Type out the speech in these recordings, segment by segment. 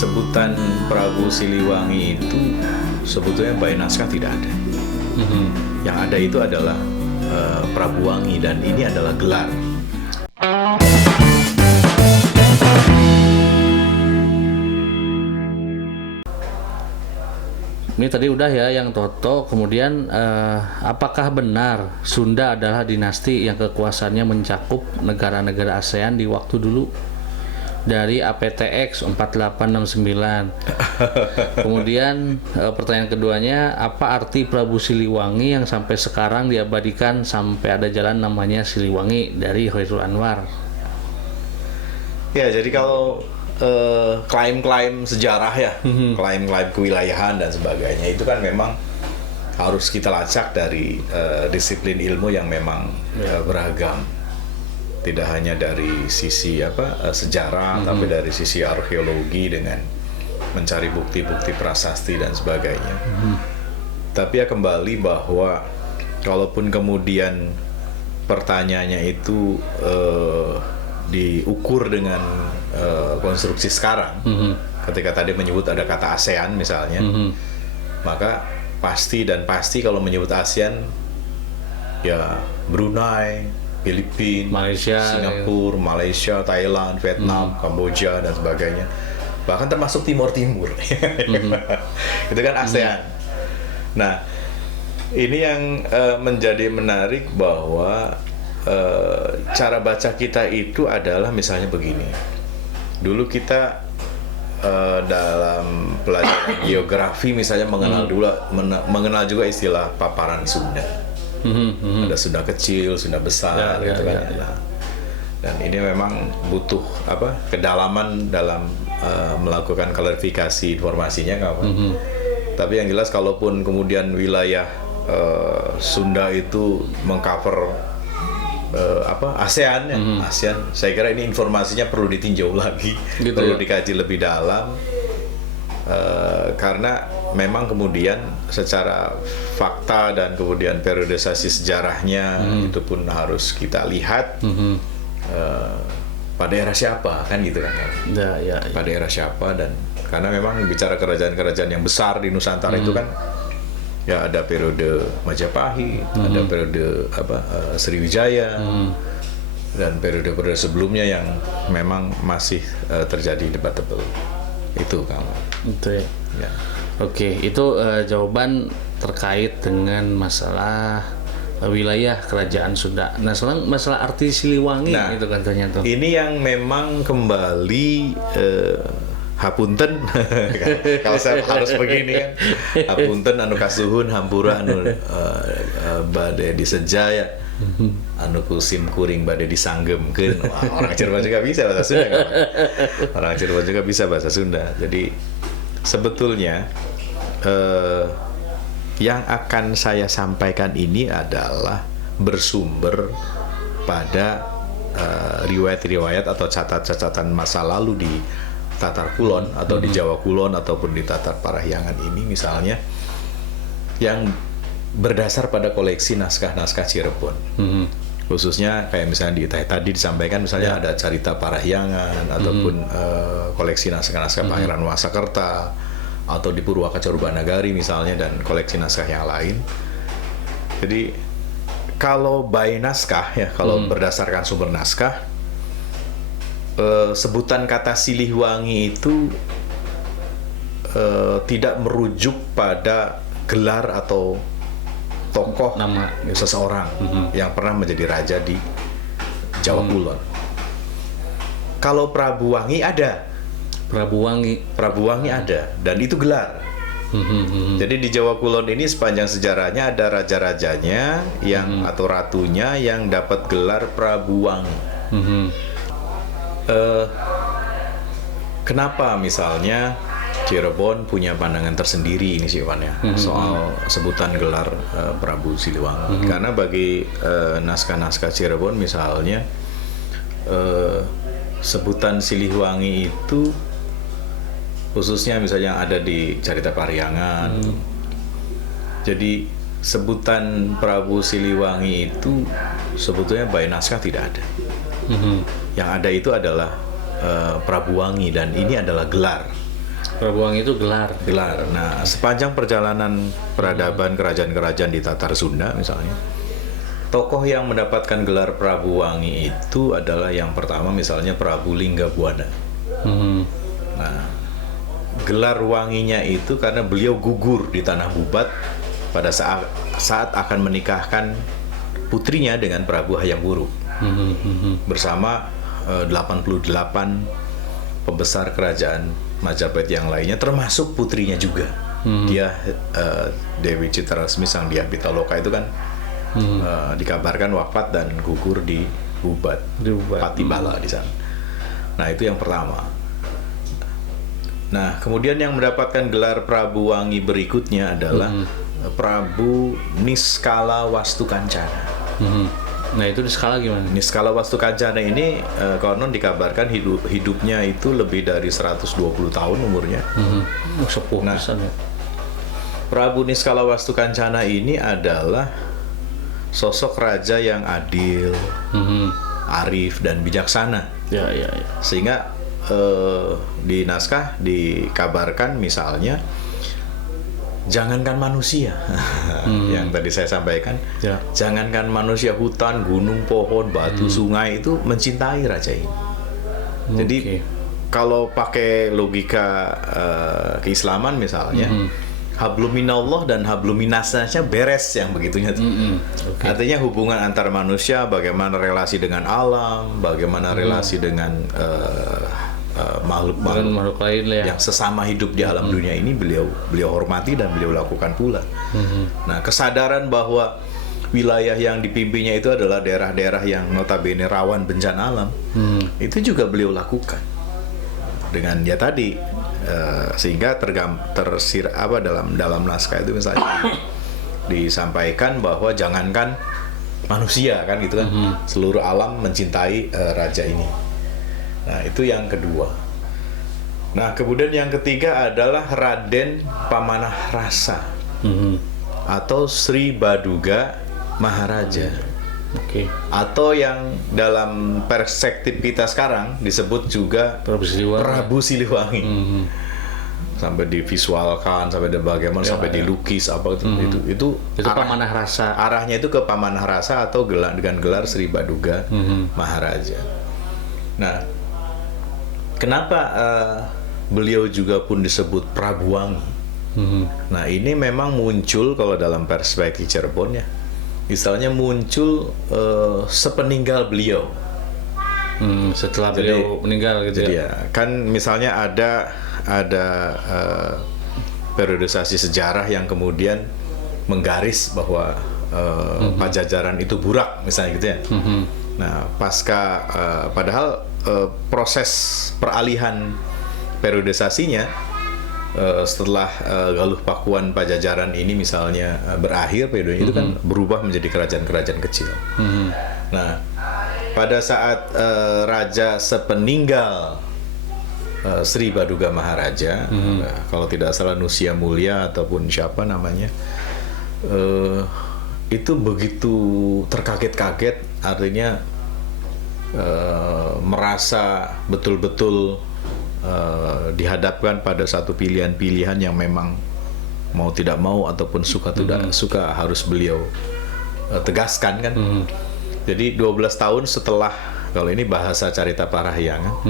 sebutan Prabu Siliwangi itu sebetulnya by naskah tidak ada. Yang ada itu adalah Prabu Wangi, dan ini adalah gelar. Ini tadi udah ya yang Toto. Kemudian apakah benar Sunda adalah dinasti yang kekuasaannya mencakup negara-negara ASEAN di waktu dulu? Dari APTX 4869. Kemudian pertanyaan keduanya, apa arti Prabu Siliwangi yang sampai sekarang diabadikan sampai ada jalan namanya Siliwangi dari Khairul Anwar? Ya, jadi kalau klaim-klaim sejarah ya, klaim-klaim kewilayahan dan sebagainya, itu kan memang harus kita lacak dari disiplin ilmu yang memang beragam. Tidak hanya dari sisi sejarah, tapi dari sisi arkeologi dengan mencari bukti-bukti prasasti dan sebagainya. Tapi ya kembali bahwa kalaupun kemudian pertanyaannya itu diukur dengan konstruksi sekarang, ketika tadi menyebut ada kata ASEAN misalnya, maka pasti kalau menyebut ASEAN ya Brunei, Filipina, Malaysia, Singapura, Malaysia, Thailand, Vietnam, Kamboja dan sebagainya, bahkan termasuk Timur Timur. Itu kan ASEAN. Nah, ini yang menjadi menarik bahwa cara baca kita itu adalah misalnya begini. Dulu kita dalam pelajaran geografi misalnya mengenal juga istilah paparan Sunda. Ada Sunda kecil, Sunda besar, gitu kan. Dan ini memang butuh kedalaman dalam melakukan klarifikasi informasinya, kawan. Tapi yang jelas kalaupun kemudian wilayah Sunda itu mengcover ASEAN, ASEAN, saya kira ini informasinya perlu ditinjau lagi, gitu, perlu dikaji lebih dalam, karena memang kemudian secara fakta dan kemudian periodisasi sejarahnya itu pun harus kita lihat pada era siapa, kan gitu kan? Ya. Pada era siapa, dan karena memang bicara kerajaan-kerajaan yang besar di Nusantara itu kan. Ya, ada periode Majapahit, ada periode Sriwijaya, dan periode-periode sebelumnya yang memang masih terjadi debatable. Itu kamu. Itu ya. Oke, itu jawaban terkait dengan masalah wilayah kerajaan Sunda. Nah, sekarang masalah arti Siliwangi itu kan ternyata. Ini yang memang kembali hapunten kalau saya harus begini kan, hapunten anu kasuhun hampura anu bade disejaya anu kusim kuring bade disanggemkeun. Orang Cirebon juga bisa bahasa Sunda kan? Orang Cirebon juga bisa bahasa Sunda. Jadi sebetulnya yang akan saya sampaikan ini adalah bersumber pada riwayat-riwayat atau catatan masa lalu di Tatar Kulon atau di Jawa Kulon ataupun di Tatar Parahyangan ini misalnya, yang berdasar pada koleksi naskah-naskah Cirebon. Khususnya kayak misalnya tadi disampaikan misalnya ada Carita Parahyangan ataupun koleksi naskah-naskah Pangeran Wasakerta, atau di Purwaka Carubanagari misalnya, dan koleksi naskah yang lain. Jadi kalau by naskah ya, kalau berdasarkan sumber naskah, sebutan kata Siliwangi itu tidak merujuk pada gelar atau tokoh nama seseorang yang pernah menjadi raja di Jawa Kulon. Kalau Prabu Wangi ada, Prabu Wangi ada, dan itu gelar. Jadi di Jawa Kulon ini sepanjang sejarahnya ada raja-rajanya yang atau ratunya yang dapat gelar Prabu Wangi. Kenapa misalnya Cirebon punya pandangan tersendiri ini sih Wan ya, soal sebutan gelar Prabu Siliwangi? Karena bagi naskah-naskah Cirebon misalnya, sebutan Siliwangi itu khususnya misalnya ada di Carita Parahyangan. Jadi sebutan Prabu Siliwangi itu sebetulnya by naskah tidak ada. Yang ada itu adalah Prabu Wangi, dan ini adalah gelar. Prabuwangi itu gelar. Gelar. Nah, sepanjang perjalanan peradaban kerajaan-kerajaan di Tatar Sunda misalnya, tokoh yang mendapatkan gelar Prabuwangi itu adalah yang pertama misalnya Prabu Linggabuana. Nah, gelar wanginya itu karena beliau gugur di Tanah Bubat pada saat akan menikahkan putrinya dengan Prabu Hayam Wuruk bersama 88 pembesar kerajaan Majapahit yang lainnya, termasuk putrinya juga. Dia Dewi Citarasmi Sang Dyah Pitaloka itu kan dikabarkan wafat dan gugur di Bubat, Patibala di sana. Nah, itu yang pertama. Nah, kemudian yang mendapatkan gelar Prabuwangi berikutnya adalah Prabu Niskala Wastukancana. Nah, itu di skala gimana? Niskala Wastukancana ini konon dikabarkan hidupnya itu lebih dari 120 tahun umurnya. Sepuh Nah, pisan ya. Prabu Niskala Wastukancana ini adalah sosok raja yang adil, arif dan bijaksana. Ya. Sehingga di naskah dikabarkan misalnya, jangankan manusia yang tadi saya sampaikan, jangankan manusia, hutan, gunung, pohon, batu, sungai itu mencintai raja ini. Jadi kalau pakai logika keislaman misalnya, hablum minallah dan hablum minasnya beres yang begitunya. Artinya hubungan antar manusia, bagaimana relasi dengan alam, bagaimana relasi dengan makhluk lain ya. yang sesama hidup di alam dunia ini beliau hormati dan beliau lakukan pula. Nah, kesadaran bahwa wilayah yang dipimpinnya itu adalah daerah-daerah yang notabene rawan bencana alam, itu juga beliau lakukan dengan ya tadi sehingga dalam naskah itu misalnya disampaikan bahwa jangankan manusia kan gitu kan, seluruh alam mencintai raja ini. Nah, itu yang kedua. Nah, kemudian yang ketiga adalah Raden Pamanah Rasa atau Sri Baduga Maharaja. Atau yang dalam perspektif kita sekarang disebut juga Prabu Siliwangi. Sampai divisualkan, sampai bagaimana, sampai dilukis apa itu Pamanah Rasa. Arahnya itu ke Pamanah Rasa atau dengan gelar Sri Baduga Maharaja. Nah, kenapa beliau juga pun disebut Prabuwangi? Nah, ini memang muncul kalau dalam perspektif Cirebon ya, misalnya muncul sepeninggal beliau. Setelah beliau meninggal gitu ya. Kan misalnya ada periodisasi sejarah yang kemudian menggaris bahwa Pajajaran itu burak misalnya gitu ya. Nah, pasca padahal proses peralihan periodisasinya setelah Galuh Pakuan Pajajaran ini misalnya berakhir periodenya itu kan berubah menjadi kerajaan-kerajaan kecil. Nah, pada saat raja sepeninggal Sri Baduga Maharaja, kalau tidak salah Nusya Mulia ataupun siapa namanya, itu begitu terkaget-kaget, artinya merasa betul-betul dihadapkan pada satu pilihan-pilihan yang memang mau tidak mau ataupun suka tidak suka harus beliau tegaskan kan. Jadi 12 tahun setelah, kalau ini bahasa Carita Parahyangan,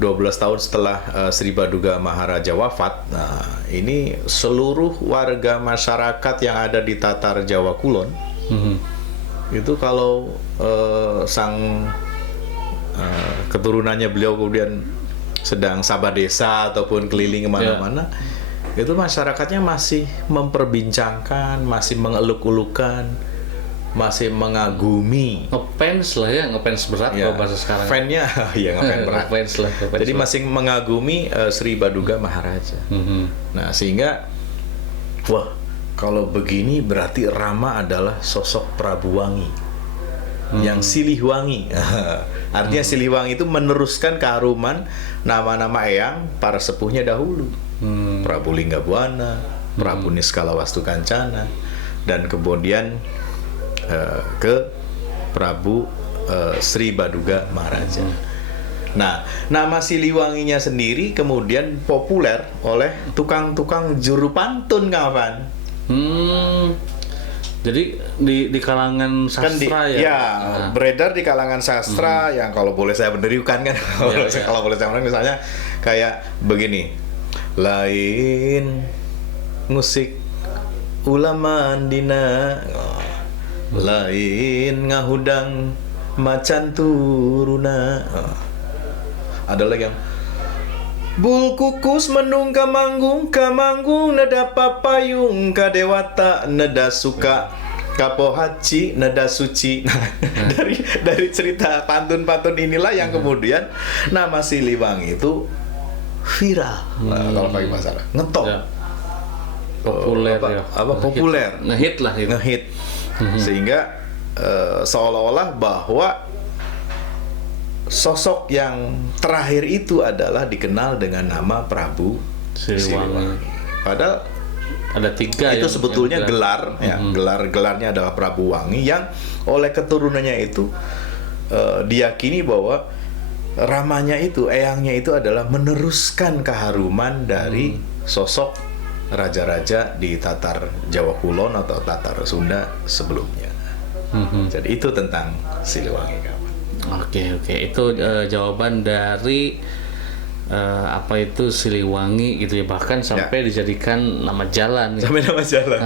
12 tahun setelah Sri Baduga Maharaja wafat, nah ini seluruh warga masyarakat yang ada di Tatar Jawa Kulon itu kalau sang keturunannya beliau kemudian sedang sabah desa ataupun keliling kemana-mana, itu masyarakatnya masih memperbincangkan, masih mengeluk-elukan, masih mengagumi, ngefans lah ya, ngefans berat kalau bahasa sekarang. Fan-nya ya ngefans berat. Ngefans lah. Jadi masih mengagumi Sri Baduga Maharaja. Nah, sehingga wah, kalau begini berarti Rama adalah sosok Prabuwangi. Yang Siliwangi. Artinya Siliwangi itu meneruskan keharuman nama-nama eyang para sepuhnya dahulu. Prabu Linggabuana, Prabu Niskala Wastukancana, dan kemudian ke Prabu Sri Baduga Maharaja. Nah, nama Siliwanginya sendiri kemudian populer oleh tukang-tukang juru pantun, kawan. Jadi di kalangan sastra beredar di kalangan sastra yang kalau boleh saya menirukan kan, kalau boleh saya menirukan misalnya kayak begini, lain musik ulama dina, lain ngahudang macan turuna. Ada lagi yang bul kukus menung kamanggung nada papayung kadewata nada suka kapohaci nada suci. Nah, dari cerita pantun-pantun inilah yang kemudian nama Siliwangi itu viral. Nah, kalau pakai masalah ngetop. Ya. Populer populer. Ngehit lah itu. Ngehit. Sehingga seolah-olah bahwa sosok yang terakhir itu adalah dikenal dengan nama Prabu Siliwangi. Padahal ada 3 itu sebetulnya gelar, gelarnya adalah Prabu Wangi yang oleh keturunannya itu diyakini bahwa ramanya itu, eyangnya itu adalah meneruskan keharuman dari sosok raja-raja di Tatar Jawa Kulon atau Tatar Sunda sebelumnya. Jadi itu tentang Siliwangi, kawan. Oke, itu jawaban dari apa itu Siliwangi gitu ya, bahkan sampai dijadikan nama jalan. Sampai nama jalan.